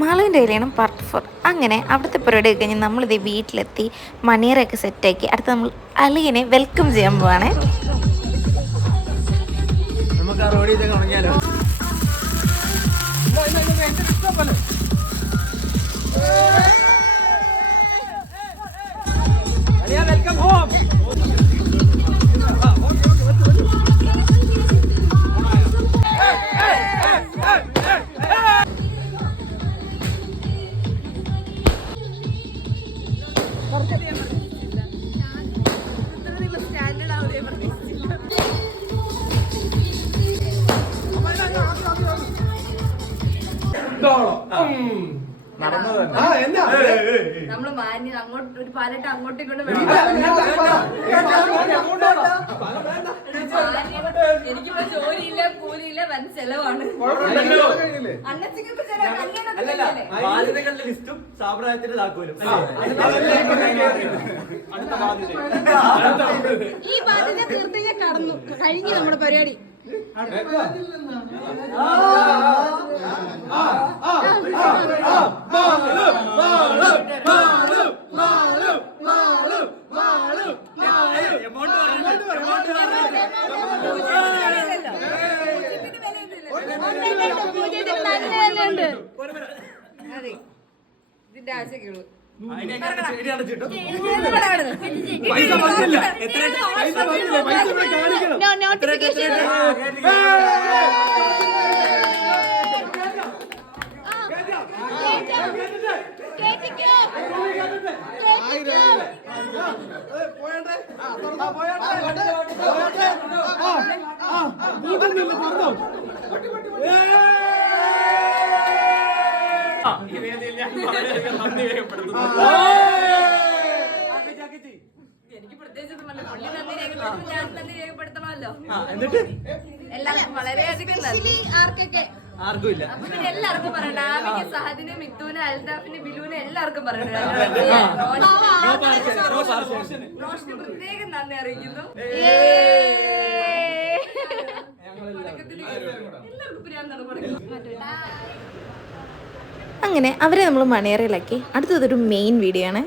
മാളുവിൻ്റെ കല്യാണം പാർട്ട് 4. അങ്ങനെ അവിടുത്തെ പരിപാടി കഴിഞ്ഞ് നമ്മളിത് വീട്ടിലെത്തി മണിയറൊക്കെ സെറ്റാക്കി. അടുത്ത് നമ്മൾ അളിയനെ വെൽക്കം ചെയ്യാൻ പോവാണേ. നമുക്ക് ആ റോഡിൽ ഉണങ്ങിയാലോ? Welcome home. നമ്മള് മാന്യ അങ്ങോട്ട് ഒരു പാലട്ട് അങ്ങോട്ടും ഇങ്ങോട്ടും എനിക്കിപ്പോ ജോലിയില്ല കൂലിയില്ല വൻ ചെലവാണ്. ബാധ്യതകളുടെ ലിസ്റ്റും സാമ്പ്രദായത്തിന്റെ താക്കോലും. ഈ ബാധ്യത തീർത്ത് കടന്നു കഴിഞ്ഞു നമ്മുടെ പരിപാടി. അതെ ഇതിന്റെ ആശയ്ക്കുള്ളൂ. ഈ വേദിയിൽ ഞാൻ വളരെയധികം നന്ദി രേഖപ്പെടുത്തുന്നു. എനിക്ക് പ്രത്യേകിച്ച് പുള്ളി നന്ദി രേഖപ്പെടുത്തുമ്പോൾ ഞാൻ നന്ദി രേഖപ്പെടുത്തണമല്ലോ. എന്നിട്ട് എല്ലാവർക്കും വളരെയധികം നന്ദി. ആർക്കും ഇല്ല. അപ്പൊ പിന്നെ എല്ലാവർക്കും പറയണ്ട. ആമിക്ക്, സഹദിന്, മിത്തുവിന്, അൽതാഫിന്, ബിലുവിന് എല്ലാവർക്കും പറയണ്ട. റോഷന് പ്രത്യേകം നന്ദി അറിയിക്കുന്നു. എല്ലാവർക്കും പിരിയാൻ അങ്ങനെ അവരെ നമ്മൾ മണിയറയിലാക്കി. അടുത്തതൊരു മെയിൻ വീഡിയോ ആണ്.